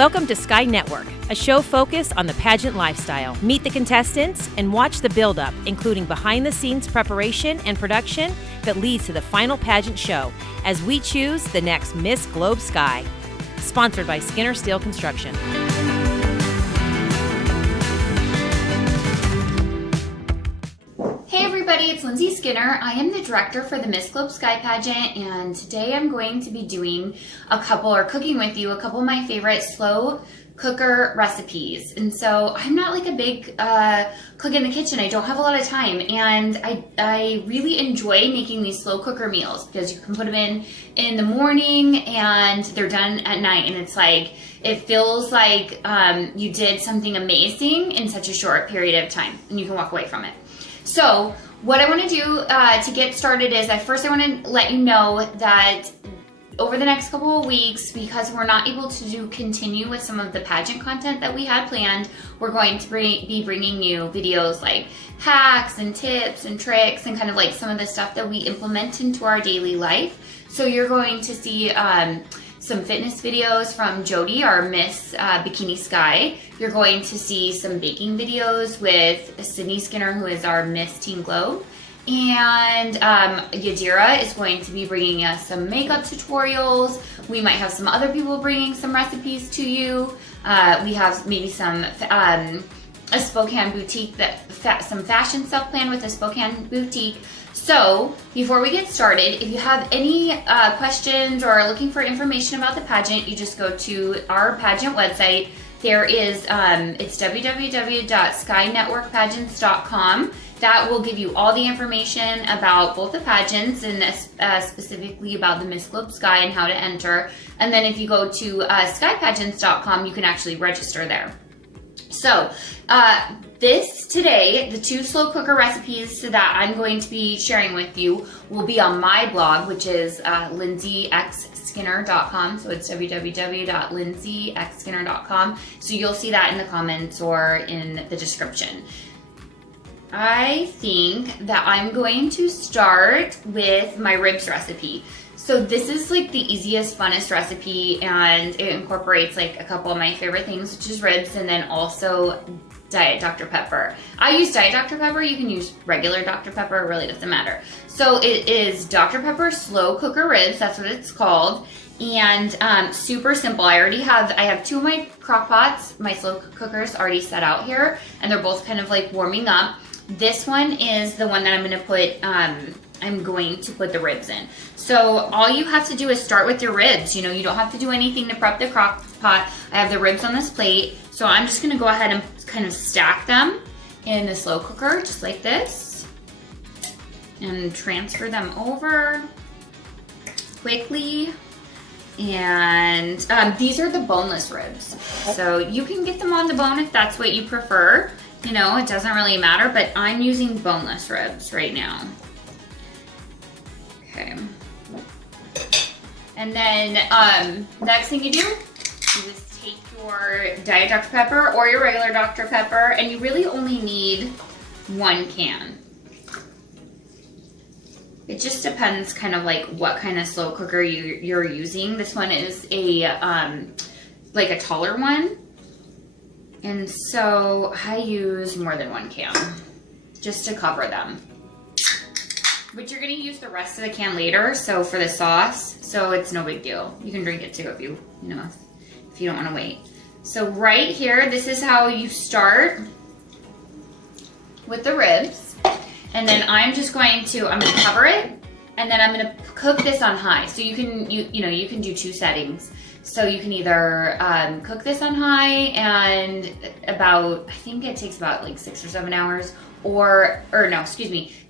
Welcome to Sky Network, a show focused on the pageant lifestyle. Meet the contestants and watch the build-up, including behind-the-scenes preparation and production that leads to the final pageant show as we choose the next Miss Globe Sky. Sponsored by Skinner Steel Construction. Hey everybody, it's Lindsay Skinner. I am the director for the Miss Globe Sky pageant, and today I'm going to be doing cooking with you a couple of my favorite slow cooker recipes. And so I'm not like a big cook in the kitchen. I don't have a lot of time, and I really enjoy making these slow cooker meals because you can put them in the morning and they're done at night, and it's like it feels like you did something amazing in such a short period of time, and you can walk away from it. So what I want to do to get started is I want to let you know that over the next couple of weeks, because we're not able to continue with some of the pageant content that we had planned, we're going to be bringing you videos like hacks and tips and tricks and kind of like some of the stuff that we implement into our daily life. So you're going to see some fitness videos from Jody, our Miss Bikini Sky. You're going to see some baking videos with Lindsay Skinner, who is our Miss Teen Globe. And Yadira is going to be bringing us some makeup tutorials. We might have some other people bringing some recipes to you. We have maybe some a Spokane boutique, some fashion stuff planned with a Spokane boutique. So before we get started, if you have any questions or are looking for information about the pageant, you just go to our pageant website. There is, it's www.skynetworkpageants.com. That will give you all the information about both the pageants and specifically about the Miss Globe Sky and how to enter. And then if you go to skypageants.com, you can actually register there. So today, the two slow cooker recipes that I'm going to be sharing with you will be on my blog, which is lindsayxskinner.com. So it's www.lindsayxskinner.com. So you'll see that in the comments or in the description. I think that I'm going to start with my ribs recipe. So this is like the easiest, funnest recipe, and it incorporates like a couple of my favorite things, which is ribs and then also Diet Dr. Pepper. I use Diet Dr. Pepper. You can use regular Dr. Pepper. It really doesn't matter. So it is Dr. Pepper slow cooker ribs. That's what it's called. And super simple. I have two of my crock pots, my slow cookers already set out here, and they're both kind of like warming up. This one is the one that I'm going to put the ribs in. So all you have to do is start with your ribs. You know, you don't have to do anything to prep the crock pot. I have the ribs on this plate. So I'm just going to go ahead and kind of stack them in the slow cooker, just like this, and transfer them over quickly. And these are the boneless ribs. So you can get them on the bone if that's what you prefer. You know, it doesn't really matter, but I'm using boneless ribs right now. Okay. And then next thing you do is take your Diet Dr. Pepper or your regular Dr. Pepper, and you really only need one can. It just depends kind of like what kind of slow cooker you're using. This one is a like a taller one. And so I use more than one can just to cover them. But you're going to use the rest of the can later, so for the sauce, so it's no big deal. You can drink it too if you don't want to wait. So right here, this is how you start with the ribs. And then I'm going to cover it, and then I'm going to cook this on high. So you can do two settings. So you can either cook this on high and I think it takes about like 6 or 7 hours,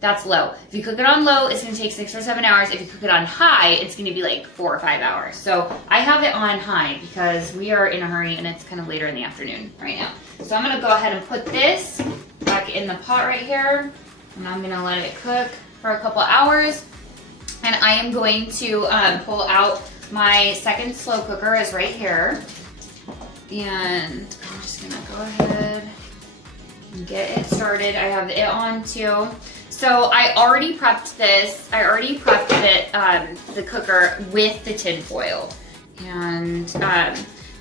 that's low. If you cook it on low, it's going to take 6 or 7 hours. If you cook it on high, it's going to be like 4 or 5 hours. So I have it on high because we are in a hurry and it's kind of later in the afternoon right now. So I'm going to go ahead and put this back in the pot right here, and I'm going to let it cook for a couple hours. And I am going to pull out my second slow cooker is right here, and I'm just gonna go ahead and get it started. I have it on too. So I already prepped this. I already prepped it, the cooker with the tin foil, and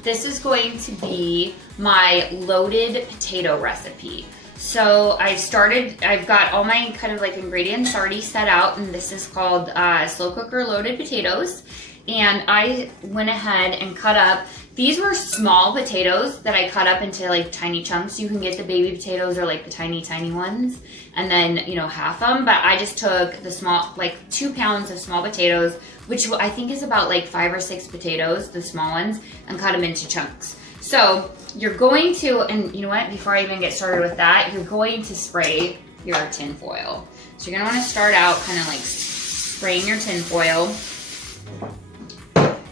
this is going to be my loaded potato recipe. So I've got all my kind of like ingredients already set out, and this is called slow cooker loaded potatoes. And I went ahead and cut up, these were small potatoes that I cut up into like tiny chunks. You can get the baby potatoes or like the tiny ones, and then, you know, half them. But I just took the small, like 2 pounds of small potatoes, which I think is about like 5 or 6 potatoes, the small ones, and cut them into chunks. So you're going to, and you know what, before I even get started with that, you're going to spray your tin foil. So you're gonna wanna start out kind of like spraying your tin foil.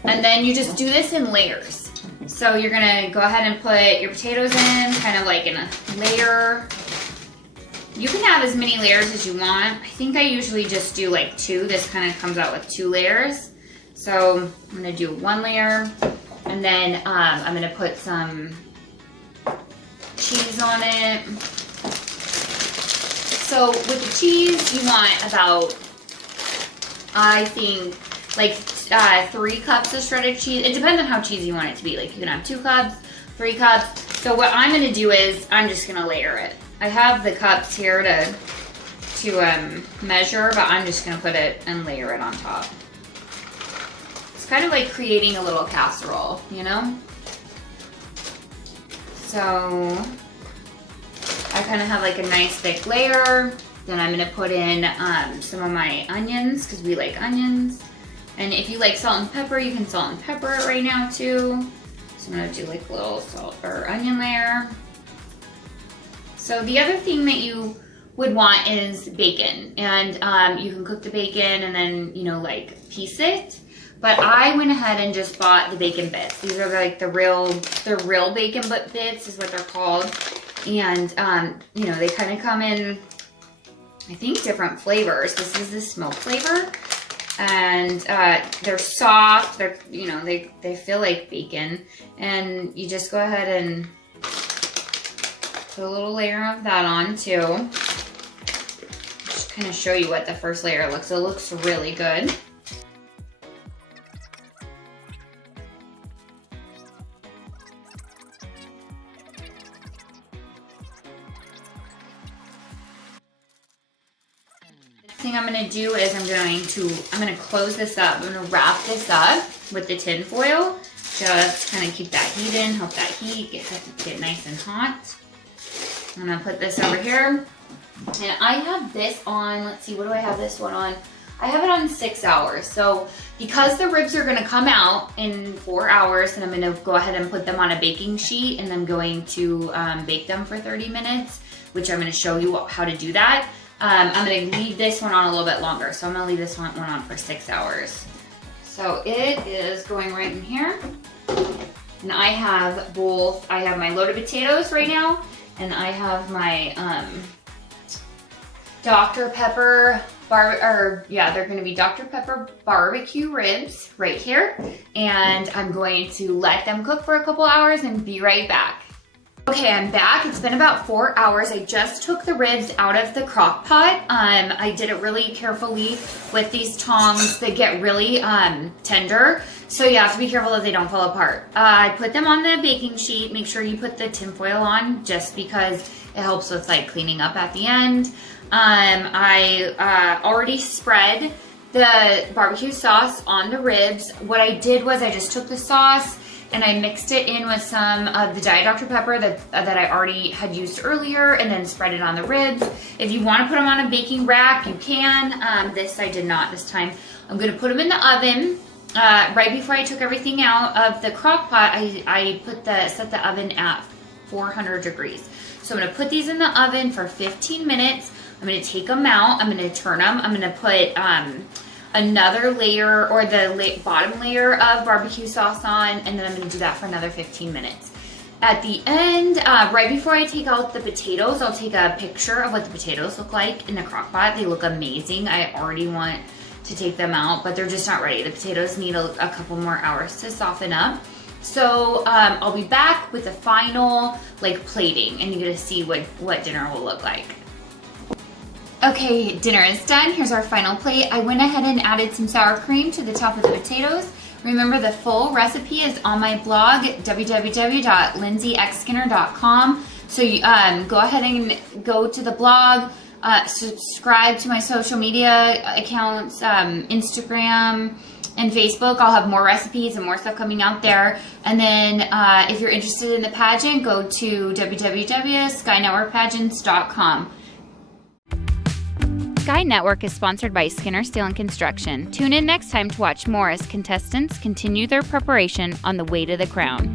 And then you just do this in layers. So you're gonna go ahead and put your potatoes in, kind of like in a layer. You can have as many layers as you want. I think I usually just do like 2. This kind of comes out with 2 layers. So I'm gonna do 1 layer, and then I'm gonna put some cheese on it. So with the cheese, you want about, I think, like 3 cups of shredded cheese. It depends on how cheesy you want it to be. Like you can have 2 cups, 3 cups. So what I'm gonna do is I'm just gonna layer it. I have the cups here to measure, but I'm just gonna put it and layer it on top. It's kind of like creating a little casserole, you know? So I kind of have like a nice thick layer. Then I'm gonna put in some of my onions, because we like onions. And if you like salt and pepper, you can salt and pepper it right now too. So I'm gonna do like a little salt or onion layer. So the other thing that you would want is bacon. And you can cook the bacon and then, you know, like piece it. But I went ahead and just bought the bacon bits. These are like the real bacon bits is what they're called. And, you know, they kind of come in, I think, different flavors. This is the smoke flavor. And they're soft, they're, you know, they feel like bacon. And you just go ahead and put a little layer of that on too. Just kind of show you what the first layer looks. It looks really good. Thing I'm going to do is I'm going to close this up. I'm going to wrap this up with the tin foil. Just kind of keep that heat in, help that heat get nice and hot. I'm going to put this over here. And I have this on, let's see, what do I have this one on? I have it on 6 hours. So because the ribs are going to come out in 4 hours, and I'm going to go ahead and put them on a baking sheet, and I'm going to bake them for 30 minutes, which I'm going to show you how to do that. I'm going to leave this one on a little bit longer. So I'm going to leave this one on for 6 hours. So it is going right in here. And I have both, I have my loaded potatoes right now, and I have my Dr. Pepper, they're going to be Dr. Pepper barbecue ribs right here. And I'm going to let them cook for a couple hours and be right back. Okay, I'm back. It's been about 4 hours. I just took the ribs out of the crock pot. I did it really carefully with these tongs that get really tender. So you have to be careful that they don't fall apart. I put them on the baking sheet. Make sure you put the tin foil on just because it helps with like cleaning up at the end. I already spread the barbecue sauce on the ribs. What I did was I just took the sauce and I mixed it in with some of the Diet Dr. Pepper that I already had used earlier, and then spread it on the ribs. If you want to put them on a baking rack, you can. This I did not this time. I'm going to put them in the oven. Right before I took everything out of the crock pot, I set the oven at 400 degrees. So I'm going to put these in the oven for 15 minutes. I'm going to take them out. I'm going to turn them. I'm going to put another layer, or the bottom layer of barbecue sauce on, and then I'm going to do that for another 15 minutes. At the end, right before I take out the potatoes, I'll take a picture of what the potatoes look like in the crock pot. They look amazing. I already want to take them out, but they're just not ready. The potatoes need a couple more hours to soften up. So I'll be back with the final like plating, and you're going to see what dinner will look like. Okay, dinner is done. Here's our final plate. I went ahead and added some sour cream to the top of the potatoes, Remember, the full recipe is on my blog, www.lindsayxskinner.com. So you go ahead and go to the blog, subscribe to my social media accounts, Instagram and Facebook. I'll have more recipes and more stuff coming out there. And then if you're interested in the pageant, go to www.skynetworkpageants.com. Sky Network is sponsored by Skinner Steel and Construction. Tune in next time to watch more as contestants continue their preparation on the way to the crown.